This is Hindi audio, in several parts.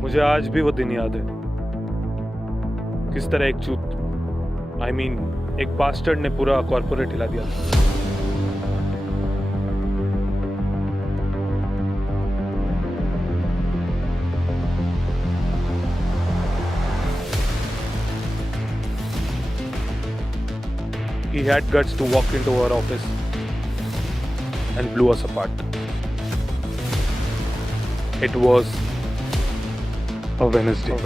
मुझे आज भी वो दिन याद है, किस तरह एक चूत एक बास्टर्ड ने पूरा कॉर्पोरेट हिला दिया था। He had guts to walk into our office and blew us apart. It was a Wednesday.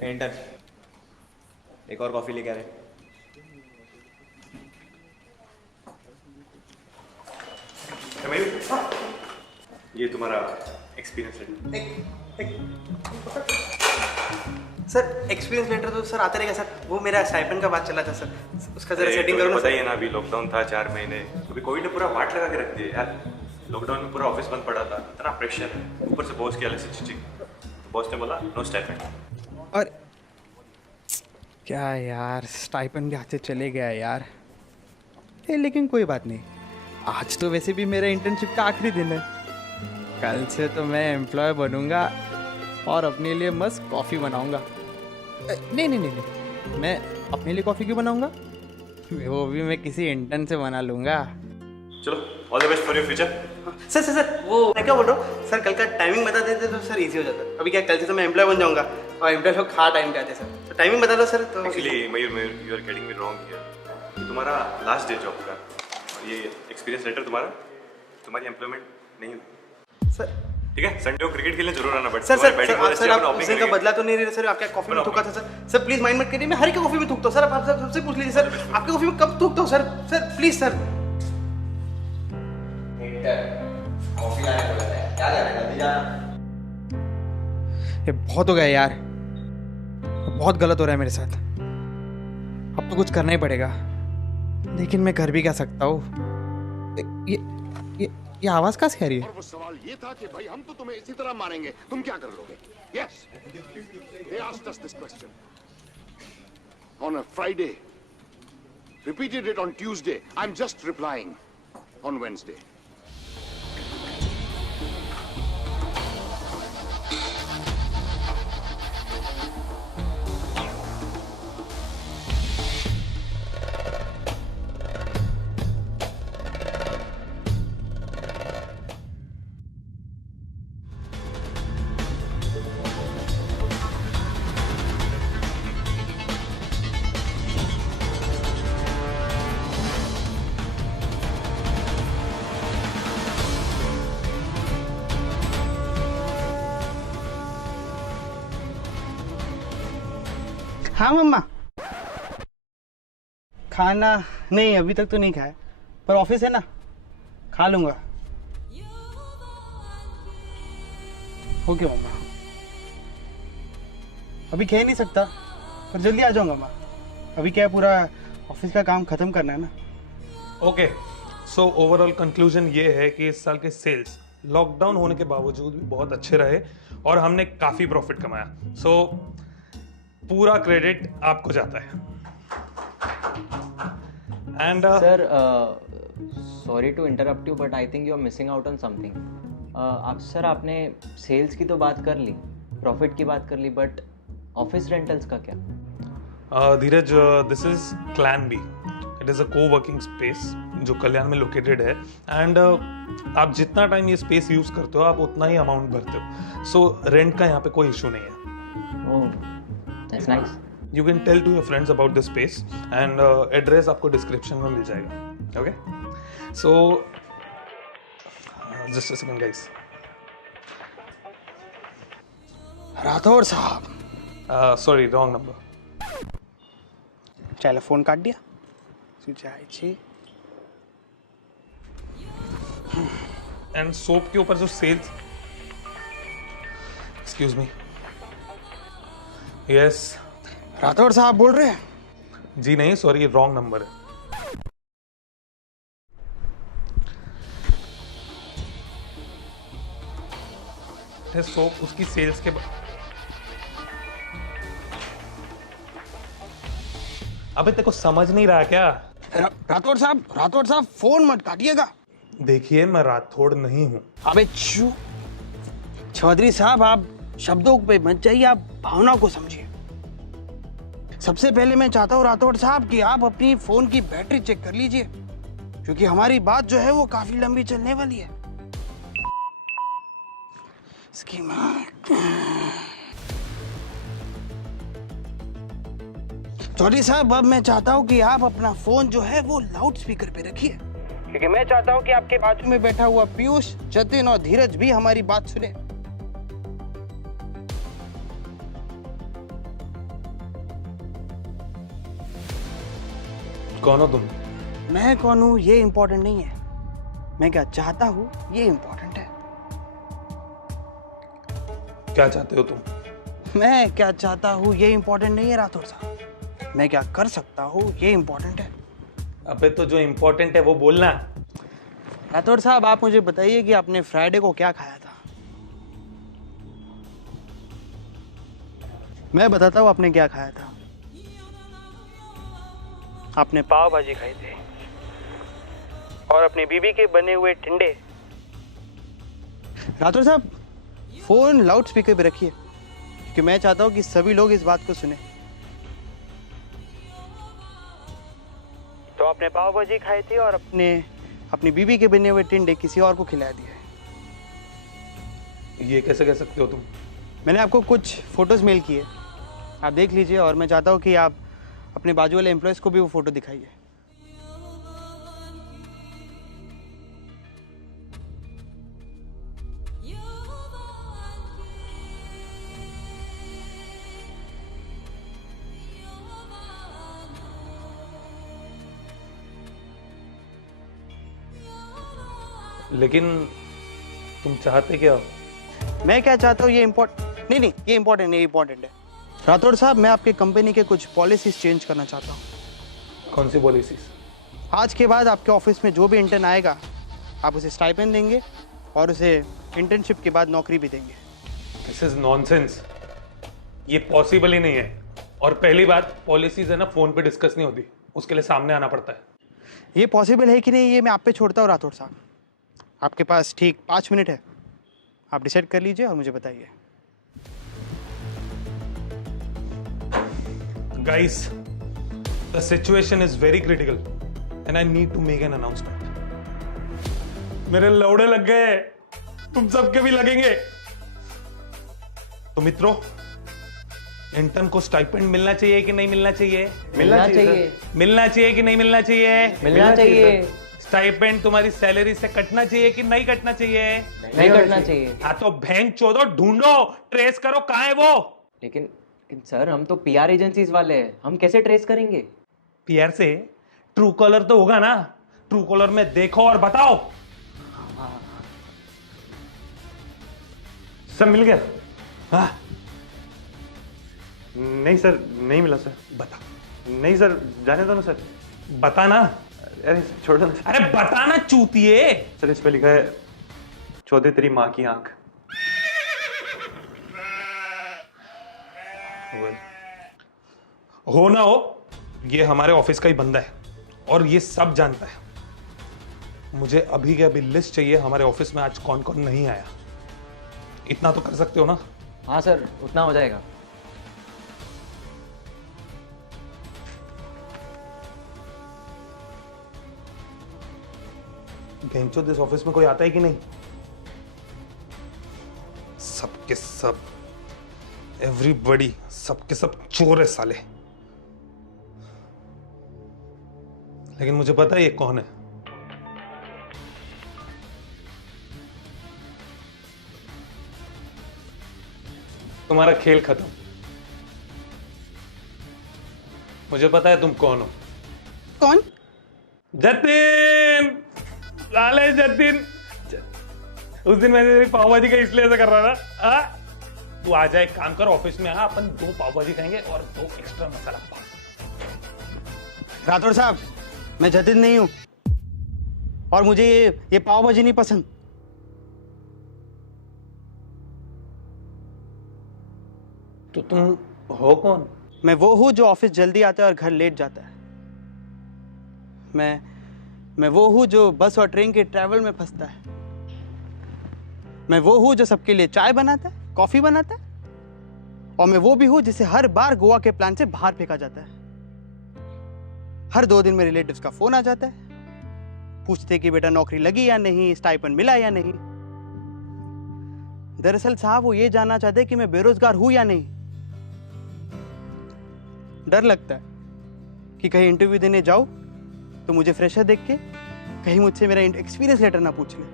Painter, एक और कॉफी लेके आ रहे। ये तुम्हारा experience letter. Sir experience letter तो सर आते रहेगा सर। वो मेरा स्टाइपेंड का बात चला था सर, उसका जरा सेटिंग करो ना। बताइए ना, अभी लॉकडाउन था 4 महीने, अभी कोविड ने पूरा वाट लगा के रख दिया यार। लॉकडाउन में पूरा ऑफिस बंद पड़ा था, इतना प्रेशर है, ऊपर से बॉस की अलग से चिचिंग। तो बॉस ने बोला नो स्टाइपेंड। और क्या यार, स्टाइपेंड भी हाथ से चले गया यार। लेकिन कोई बात नहीं, आज तो वैसे भी मेरा इंटर्नशिप का आखिरी दिन है। कल से तो मैं एम्प्लॉय बनूंगा और अपने लिए मस्त कॉफ़ी बनाऊंगा। नहीं नहीं नहीं नहीं, मैं अपने लिए कॉफ़ी क्यों बनाऊंगा, वो भी मैं किसी इंटर्न से बना लूंगा। चलो, all the best for your future. Sir sir sir वो मैं क्या बोल रहा हूँ सर, कल का टाइमिंग बता देते तो सर इजी हो जाता। अभी क्या, कल से तो मैं एम्प्लॉय बन जाऊंगा और एम्प्लॉय लोग खा टाइम पे आते सर। तो टाइमिंग बता दो सर। तो actually Mayur you are getting me wrong here. तुम्हारा लास्ट डे जॉब का और ये एक्सपीरियंस लेटर तुम्हारी एम्प्लॉयमेंट नहीं हुई सर। ठीक है, संडे को क्रिकेट खेलने जरूर आना। बट सर सर सर आप उसी का बदला तो नहीं रहे सर। आपके कॉफी में थूका था सर। सर प्लीज माइंड मत करिए, मैं हर एक कॉफी में थूकता हूँ सर। आप सबसे पूछ लीजिए सर, आपके कॉफी में कब थूकता हूँ sir. Sir please sir. Coffee लाने बोला था, क्या कर रहे हो? जल्दी जाना। ये बहुत हो गया यार, बहुत गलत हो रहा है मेरे साथ। अब तो कुछ करना ही पड़ेगा, लेकिन मैं कर भी क्या सकता हूँ। ये आवाज़ कहाँ से आ रही है? और वो सवाल ये था कि भाई हम तो तुम्हें इसी तरह मारेंगे, तुम क्या कर लोगे? Yes, they asked us this question on a Friday, repeated it on Tuesday. I'm just replying on Wednesday. हाँ मम्मा, खाना नहीं अभी तक तो नहीं खाया, पर ऑफिस है ना, खा लूंगा। ओके मम्मा, अभी कह नहीं सकता पर जल्दी आ जाऊंगा माँ। अभी क्या है, पूरा ऑफिस का काम खत्म करना है ना। ओके, सो ओवरऑल कंक्लूजन ये है कि इस साल के सेल्स लॉकडाउन होने के बावजूद भी बहुत अच्छे रहे और हमने काफी प्रॉफिट कमाया। सो पूरा क्रेडिट आपको जाता है। And sir, sorry to interrupt you but I think you are missing out on something. Sir आपने सेल्स की तो बात कर ली, प्रॉफिट की बात कर ली, बट ऑफिस रेंटल्स का क्या? Dheeraj, this is clan B. It is a co-working space जो कल्याण में लोकेटेड है। एंड आप जितना टाइम ये स्पेस यूज़ करते हो, आप उतना ही अमाउंट भरते हो। सो रेंट का यहाँ पे कोई इशू नहीं है। Oh, that's nice. You can tell to your friends about this space and address आपको डिस्क्रिप्शन में मिल जाएगा। Okay? So just a second guys. Rathore साहब। Sorry, wrong number. चलो फोन काट दिया। सुचाई And soap के ऊपर जो sales, excuse me. Yes. Rathore साहब बोल रहे हैं? जी नहीं, सॉरी, रॉन्ग नंबर है। है, सो उसकी सेल्स के अबे तेरे को समझ नहीं रहा क्या? राठौड़ साहब फोन मत काटिएगा। देखिए मैं राठौड़ नहीं हूं। अबे चौधरी साहब, आप शब्दों पे मत जाइए, आप भावना को समझिए। सबसे पहले मैं चाहता हूँ राठौड़ साहब कि आप अपनी फोन की बैटरी चेक कर लीजिए, क्योंकि हमारी बात जो है वो काफी लंबी चलने वाली है। इसकी माँ। चौधरी साहब, अब मैं चाहता हूँ कि आप अपना फोन जो है वो लाउड स्पीकर पे रखिए, क्योंकि मैं चाहता हूँ कि आपके बाजू में बैठा हुआ पीयूष, जतिन और धीरज भी हमारी बात सुने। कौन हो तुम? मैं कौन हूँ ये इम्पोर्टेंट नहीं है, मैं क्या चाहता हूँ ये इम्पोर्टेंट है। क्या चाहते हो तुम? मैं क्या चाहता हूँ ये इम्पोर्टेंट नहीं है राठौड़ साहब, मैं क्या कर सकता हूँ ये इम्पोर्टेंट है। अबे तो जो इम्पोर्टेंट है वो बोलना। राठौड़ साहब, आप मुझे बताइए कि आपने फ्राइडे को क्या खाया था। मैं बताता हूँ आपने क्या खाया था। आपने पाव भाजी खाई थी और अपनी बीबी के बने हुए ठंडे। राठौड़ साहब, फोन लाउड स्पीकर पे रखिए, क्योंकि मैं चाहता हूँ कि सभी लोग इस बात को सुने। तो आपने पाव भाजी खाई थी और अपनी बीबी के बने हुए टिंडे किसी और को खिला दिए। ये कैसे कह सकते हो तुम? मैंने आपको कुछ फोटोज मेल किए, आप देख लीजिए, और मैं चाहता हूँ कि आप अपने बाजू वाले एम्प्लॉयज को भी वो फोटो दिखाइए। लेकिन तुम चाहते क्या हो? मैं क्या चाहता हूँ ये नहीं, ये इम्पोर्टेंट है। राठौड़ साहब, मैं आपके कंपनी के कुछ पॉलिसीज चेंज करना चाहता हूँ। कौन सी पॉलिसीज? आज के बाद आपके ऑफिस में जो भी इंटर्न आएगा, आप उसे स्टाइपेंड देंगे और उसे इंटर्नशिप के बाद नौकरी भी देंगे। दिस इज नॉनसेंस, ये पॉसिबल ही नहीं है। और पहली बात, पॉलिसीज है ना फोन पे डिस्कस नहीं होती, उसके लिए सामने आना पड़ता है। ये पॉसिबल है कि नहीं ये मैं आप पे छोड़ता हूँ राठौड़ साहब। आपके पास ठीक 5 मिनट है, आप डिसाइड कर लीजिए और मुझे बताइए। Guys, the situation is very critical and I need to make an announcement. मेरे लौड़े लग गए, तुम सबके भी लगेंगे। तो मित्रों, इंटर्न को स्टाइपेंड मिलना चाहिए कि नहीं मिलना चाहिए? मिलना चाहिए। मिलना चाहिए कि नहीं मिलना चाहिए? मिलना चाहिए। स्टाइपेंड तुम्हारी सैलरी से कटना चाहिए कि नहीं कटना चाहिए? नहीं करना चाहिए। हाँ तो भैंस चोदो, ढूंढो, ट्रेस करो, कहाँ है वो? लेकिन सर, हम तो पीआर एजेंसीज वाले हैं, हम कैसे ट्रेस करेंगे? पीआर से ट्रू कॉलर तो होगा ना, ट्रू कॉलर में देखो और बताओ। सब मिल गया? हाँ। नहीं सर, नहीं मिला सर। बता। नहीं सर, जाने दो ना सर। बता ना। अरे छोड़ दो ना सर। अरे बता ना चूतिए। सर इस पे लिखा है, चौधरी तेरी माँ की आंख। हो ना हो, ये हमारे ऑफिस का ही बंदा है और ये सब जानता है। मुझे अभी के अभी लिस्ट चाहिए, हमारे ऑफिस में आज कौन कौन नहीं आया। इतना तो कर सकते हो ना? हाँ सर, उतना हो जाएगा। बेंचो, इस ऑफिस में कोई आता है कि नहीं? सबके सब, एवरीबॉडी, सबके सब चोर है साले। लेकिन मुझे पता है ये कौन है। तुम्हारा खेल खत्म। मुझे पता है तुम कौन हो। कौन? जतिन, साले जतिन। उस दिन मैं तेरी पाव भाजी का इसलिए ऐसा कर रहा था। तू आ जाए, काम कर, ऑफिस में आ, अपन 2 पाव भाजी खाएंगे और 2 एक्स्ट्रा मसाला पाव। राठौड़ साहब, मैं जतिन नहीं हूं और मुझे ये पाव भाजी नहीं पसंद। तो तुम हो कौन? मैं वो हूँ जो ऑफिस जल्दी आता है और घर लेट जाता है। मैं वो हूँ जो बस और ट्रेन के ट्रैवल में फंसता है। मैं वो हूँ जो सबके लिए चाय बनाता है, कॉफी बनाता है। और मैं वो भी हूँ जिसे हर बार गोवा के प्लान से बाहर फेंका जाता है। हर 2 दिन में रिलेटिव्स का फोन आ जाता है, पूछते कि बेटा नौकरी लगी या नहीं, स्टाइपेंड मिला या नहीं। दरअसल साहब वो ये जानना चाहते कि मैं बेरोजगार हूं या नहीं। डर लगता है कि कहीं इंटरव्यू देने जाऊं तो मुझे फ्रेशर देख के कहीं मुझसे मेरा एक्सपीरियंस लेटर ना पूछ ले।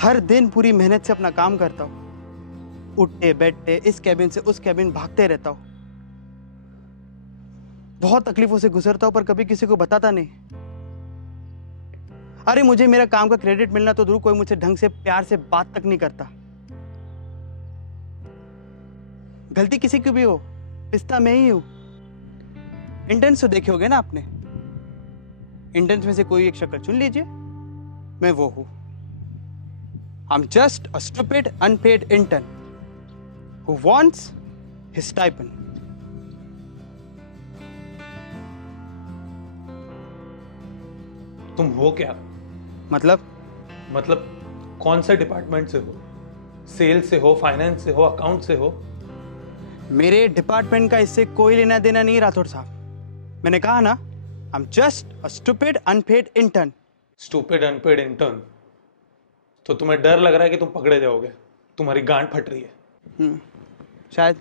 हर दिन पूरी मेहनत से अपना काम करता हूं, उठते बैठते इस कैबिन से उस कैबिन भागते रहता हूं। बहुत तकलीफों से गुजरता हूं पर कभी किसी को बताता नहीं। अरे मुझे मेरा काम का क्रेडिट मिलना तो दूर, कोई मुझसे ढंग से प्यार से बात तक नहीं करता। गलती किसी की भी हो, पिस्ता मैं ही हूं। इंटर्न्स तो देखे होगे ना आपने, इंटर्न्स में से कोई एक शक्ल चुन लीजिए, मैं वो हूं। I am just a stupid unpaid intern who wants his stipend. तुम हो क्या? मतलब कौन से डिपार्टमेंट से हो? सेल्स से हो, फाइनेंस से हो, अकाउंट से हो? मेरे डिपार्टमेंट का इससे कोई लेना देना नहीं राठौड़ साहब। मैंने कहा ना, I am just a stupid unpaid intern. Stupid unpaid intern? तो तुम्हें डर लग रहा है कि तुम पकड़े जाओगे? तुम्हारी गांड फट रही है? शायद।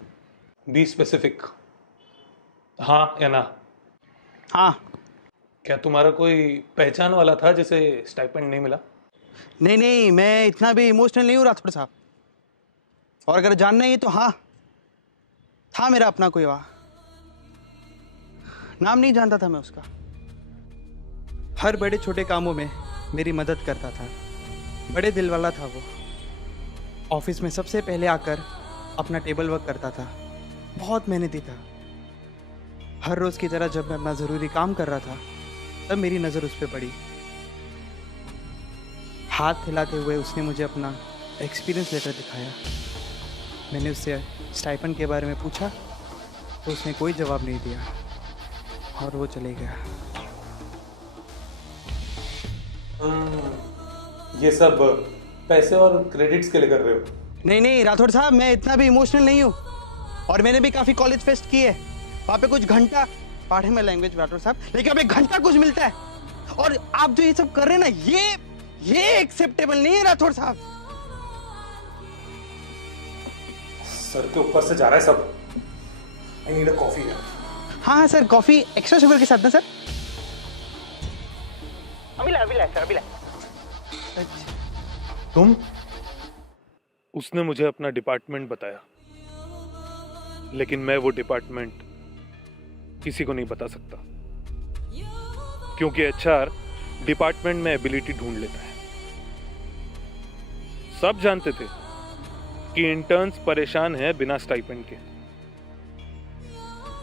बी स्पेसिफिक, हाँ या ना? हाँ। क्या तुम्हारा कोई पहचान वाला था जिसे स्टाइपेंड नहीं मिला? नहीं, मैं इतना भी इमोशनल नहीं हूँ राठौड़ साहब। और अगर जानना ही तो हाँ, था मेरा अपना कोई वहाँ। नाम नहीं जानता था मैं उसका। हर बड़े छोटे कामों में मेरी मदद करता था, बड़े दिल वाला था वो। ऑफिस में सबसे पहले आकर अपना टेबल वर्क करता था, बहुत मेहनती था। हर रोज की तरह जब मैं अपना ज़रूरी काम कर रहा था तब मेरी नज़र उस पर पड़ी। हाथ हिलाते हुए उसने मुझे अपना एक्सपीरियंस लेटर दिखाया। मैंने उससे स्टाइपेंड के बारे में पूछा तो उसने कोई जवाब नहीं दिया और वो चले गया। ये सब पैसे और क्रेडिट्स के लिए कर रहे हो? नहीं राठौड़ साहब, मैं इतना भी इमोशनल नहीं हूँ। और मैंने भी काफ़ी कॉलेज फेस्ट किए, वहाँ पे कुछ घंटा पढ़े में लैंग्वेज राठौड़ साहब, लेकिन अब 1 घंटा कुछ मिलता है। और आप जो ये सब कर रहे हैं ना, ये एक्सेप्टेबल नहीं है राठौड़ साहब। सर के ऊपर से जा रहा है सब। I need a coffee. हाँ सर, कॉफी एक्स्ट्रा शुगर के साथ ना सर? अभी ला सर। तुम? उसने मुझे अपना डिपार्टमेंट बताया, लेकिन मैं वो डिपार्टमेंट किसी को नहीं बता सकता, क्योंकि एचआर डिपार्टमेंट में एबिलिटी ढूंढ लेता है। सब जानते थे कि इंटर्न्स परेशान हैं बिना स्टाइपेंड के,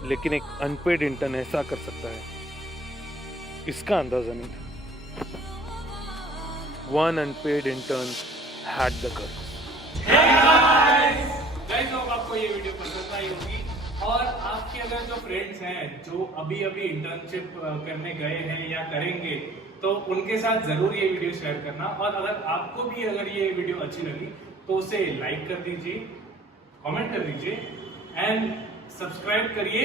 लेकिन एक अनपेड इंटर्न ऐसा कर सकता है, इसका अंदाजा नहीं था। One unpaid intern had the guts. Guys, hope आपको ये वीडियो पसंद आई होगी। और आपके अगर जो फ्रेंड्स हैं जो अभी इंटर्नशिप करने गए हैं या करेंगे, तो उनके साथ जरूर ये वीडियो शेयर करना। और अगर आपको भी ये वीडियो अच्छी लगी तो उसे लाइक कर दीजिए, कमेंट कर दीजिए एंड सब्सक्राइब करिए।